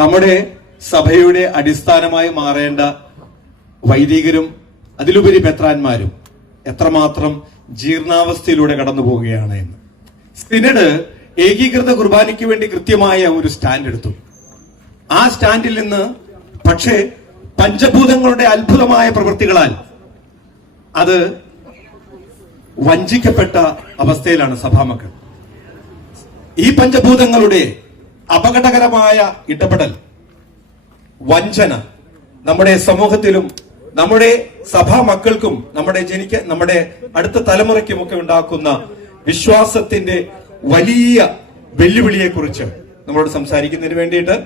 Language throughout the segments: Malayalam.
നമ്മുടെ സഭയുടെ അടിസ്ഥാനമായി മാറേണ്ട വൈദികരും അതിലുപരി പെത്രാന്മാരും എത്രമാത്രം ജീർണാവസ്ഥയിലൂടെ കടന്നു പോവുകയാണ് എന്ന്. സിനഡ് ഏകീകൃത കുർബാനയ്ക്ക് വേണ്ടി കൃത്യമായ ഒരു സ്റ്റാൻഡ് എടുത്തു. ആ സ്റ്റാൻഡിൽ നിന്ന് പക്ഷേ പഞ്ചഭൂതങ്ങളുടെ അത്ഭുതമായ പ്രവൃത്തികളാൽ അത് വഞ്ചിക്കപ്പെട്ട അവസ്ഥയിലാണ് സഭാമക്കൾ ഈ പഞ്ചഭൂതങ്ങളുടെ അപകടകരമായ ഇടപെടൽ വഞ്ചന നമ്മുടെ സമൂഹത്തിലും നമ്മുടെ സഭാ മക്കൾക്കും നമ്മുടെ ജനിക്ക നമ്മുടെ അടുത്ത തലമുറയ്ക്കുമൊക്കെ ഉണ്ടാക്കുന്ന വിശ്വാസത്തിന്റെ വലിയ വെല്ലുവിളിയെ കുറിച്ച് നമ്മളോട് സംസാരിക്കുന്നതിന് വേണ്ടിയിട്ട്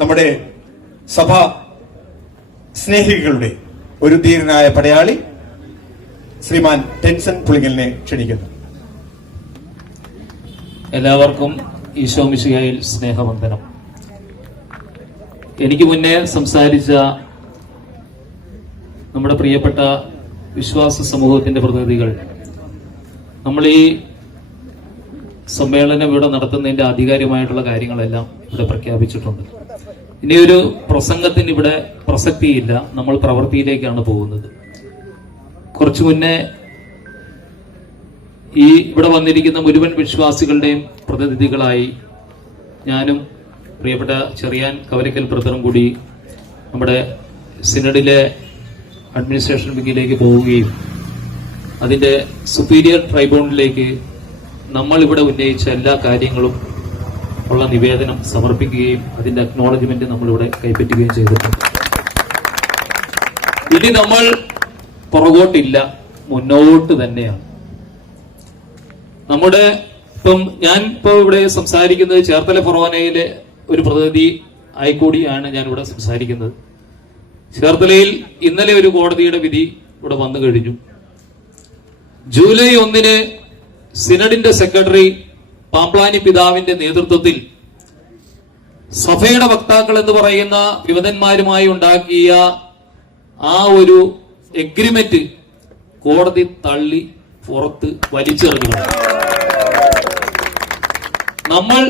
നമ്മുടെ സഭാ സ്നേഹികളുടെ ഒരു ധീരനായ പടയാളി ശ്രീമാൻ ടെൻസൺ പുളിങ്ങലിനെ ക്ഷണിക്കുന്നു. എല്ലാവർക്കും ഈശോ മിശിഹായിൽ സ്നേഹവന്ദനം. എനിക്ക് മുന്നേ സംസാരിച്ച നമ്മുടെ പ്രിയപ്പെട്ട വിശ്വാസ സമൂഹത്തിന്റെ പ്രതിനിധികൾ നമ്മൾ ഈ സമ്മേളനം ഇവിടെ നടത്തുന്നതിന്റെ ആധികാരികമായിട്ടുള്ള കാര്യങ്ങളെല്ലാം ഇവിടെ പ്രഖ്യാപിച്ചിട്ടുണ്ട്. ഇനി ഒരു പ്രസംഗത്തിന് ഇവിടെ പ്രസക്തിയില്ല. നമ്മൾ പ്രവൃത്തിയിലേക്കാണ് പോകുന്നത്. കുറച്ചു മുന്നേ ഈ ഇവിടെ വന്നിരിക്കുന്ന മുഴുവൻ വിശ്വാസികളുടെയും പ്രതിനിധികളായി ഞാനും പ്രിയപ്പെട്ട ചെറിയാൻ കവരക്കൽ ബ്രദറും കൂടി നമ്മുടെ സിനഡിലെ അഡ്മിനിസ്ട്രേഷൻ വിങ്ങിലേക്ക് പോവുകയും അതിന്റെ സുപ്പീരിയർ ട്രൈബ്യൂണലിലേക്ക് നമ്മൾ ഇവിടെ ഉന്നയിച്ച എല്ലാ കാര്യങ്ങളും ഉള്ള നിവേദനം സമർപ്പിക്കുകയും അതിന്റെ അക്നോളജ്മെന്റ് നമ്മളിവിടെ കൈപ്പറ്റുകയും ചെയ്തിട്ടുണ്ട്. ഇനി നമ്മൾ പുറകോട്ടില്ല മുന്നോട്ട് തന്നെയാണ്. നമ്മുടെ ഇപ്പം ഞാൻ ഇപ്പോൾ ഇവിടെ സംസാരിക്കുന്നത് ചേർത്തല ഫൊറോനയിലെ ഒരു പ്രതിനിധി ആയിക്കൂടിയാണ് ഞാൻ ഇവിടെ സംസാരിക്കുന്നത്. ചേർത്തലയിൽ ഇന്നലെ ഒരു കോടതിയുടെ വിധി ഇവിടെ വന്നു കഴിഞ്ഞു. ജൂലൈ ഒന്നിന് സിനഡിന്റെ സെക്രട്ടറി പാംപ്ലാനി പിതാവിന്റെ നേതൃത്വത്തിൽ സഭയുടെ വക്താക്കൾ എന്ന് പറയുന്ന വിമതന്മാരുമായി ഉണ്ടാക്കിയ ആ ഒരു എഗ്രിമെന്റ് കോടതി തള്ളി പുറത്ത് വലിച്ചെറിഞ്ഞു നമ്മൾ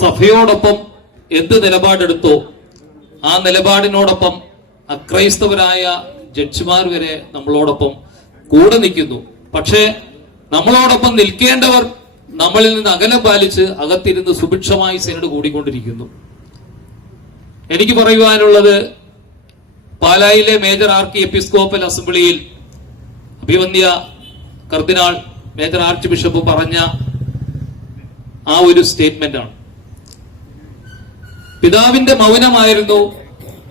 സഭയോടൊപ്പം എന്ത് നിലപാടെടുത്തോ ആ നിലപാടിനോടൊപ്പം അക്രൈസ്തവരായ ജഡ്ജിമാർ വരെ നമ്മളോടൊപ്പം കൂടെ നിൽക്കുന്നു. പക്ഷേ നമ്മളോടൊപ്പം നിൽക്കേണ്ടവർ നമ്മളിൽ നിന്ന് അകലം പാലിച്ച് അകത്തിരുന്ന് സുഭിക്ഷമായി സെനഡ് കൂടിക്കൊണ്ടിരിക്കുന്നു. എനിക്ക് പറയുവാനുള്ളത് പാലായിലെ മേജർ ആർക്കി എപ്പിസ്കോപ്പൽ അസംബ്ലിയിൽ അഭിവന്യ കർദിനാൾ മേജർ ആർച്ച് ബിഷപ്പ് പറഞ്ഞ ആ ഒരു സ്റ്റേറ്റ്മെന്റ് ആണ്. പിതാവിന്റെ മൗനമായിരുന്നു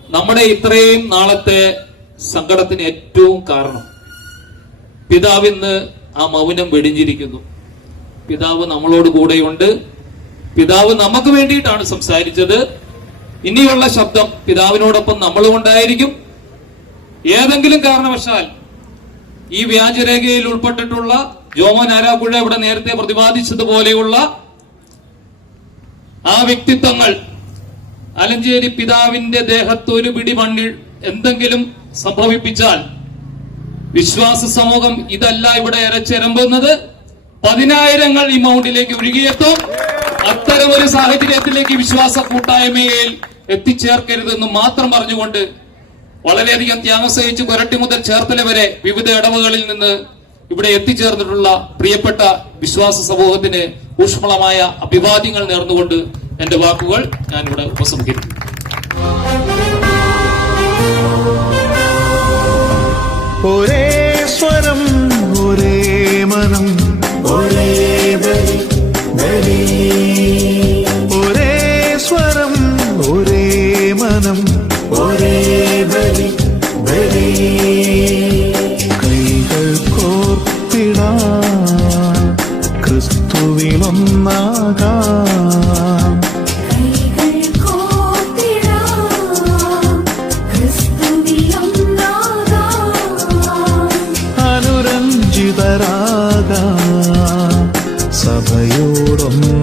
നമ്മുടെ ഇത്രയും നാളത്തെ സങ്കടത്തിന് ഏറ്റവും കാരണം. പിതാവ് ഇന്ന് ആ മൗനം വെടിഞ്ഞിരിക്കുന്നു. പിതാവ് നമ്മളോട് കൂടെയുണ്ട്. പിതാവ് നമുക്ക് വേണ്ടിയിട്ടാണ് സംസാരിച്ചത്. ഇനിയുള്ള ശബ്ദം പിതാവിനോടൊപ്പം നമ്മളും ഉണ്ടായിരിക്കും. ഏതെങ്കിലും കാരണവശാൽ ഈ വ്യാജരേഖയിൽ ഉൾപ്പെട്ടിട്ടുള്ള ജോമോൻ ആരാപ്പുഴ ഇവിടെ നേരത്തെ പ്രതിപാദിച്ചതുപോലെയുള്ള ആ വ്യക്തിത്വങ്ങൾ അലഞ്ചേരി പിതാവിന്റെ ദേഹത്ത് ഒരു പിടി മണ്ണിൽ എന്തെങ്കിലും സംഭവിപ്പിച്ചാൽ വിശ്വാസ സമൂഹം ഇതല്ല ഇവിടെ ഇരച്ചിരമ്പുന്നത് പതിനായിരങ്ങൾ ഈ മൗണ്ടിലേക്ക് ഒഴുകിയെത്തും. അത്തരമൊരു സാഹചര്യത്തിലേക്ക് വിശ്വാസ കൂട്ടായ്മയിൽ എത്തിച്ചേർക്കരുതെന്ന് മാത്രം പറഞ്ഞുകൊണ്ട് വളരെയധികം ത്യാഗം സഹിച്ച് പുരട്ടി മുതൽ ചേർത്തല വരെ വിവിധ ഇടവുകളിൽ നിന്ന് ഇവിടെ എത്തിച്ചേർന്നിട്ടുള്ള പ്രിയപ്പെട്ട വിശ്വാസ സമൂഹത്തിന് ഊഷ്മളമായ അഭിവാദ്യങ്ങൾ നേർന്നുകൊണ്ട് എന്റെ വാക്കുകൾ ഞാനിവിടെ ഉപസംഹരിക്കുന്നു. ഒരേ സഭയോടൊന്ന്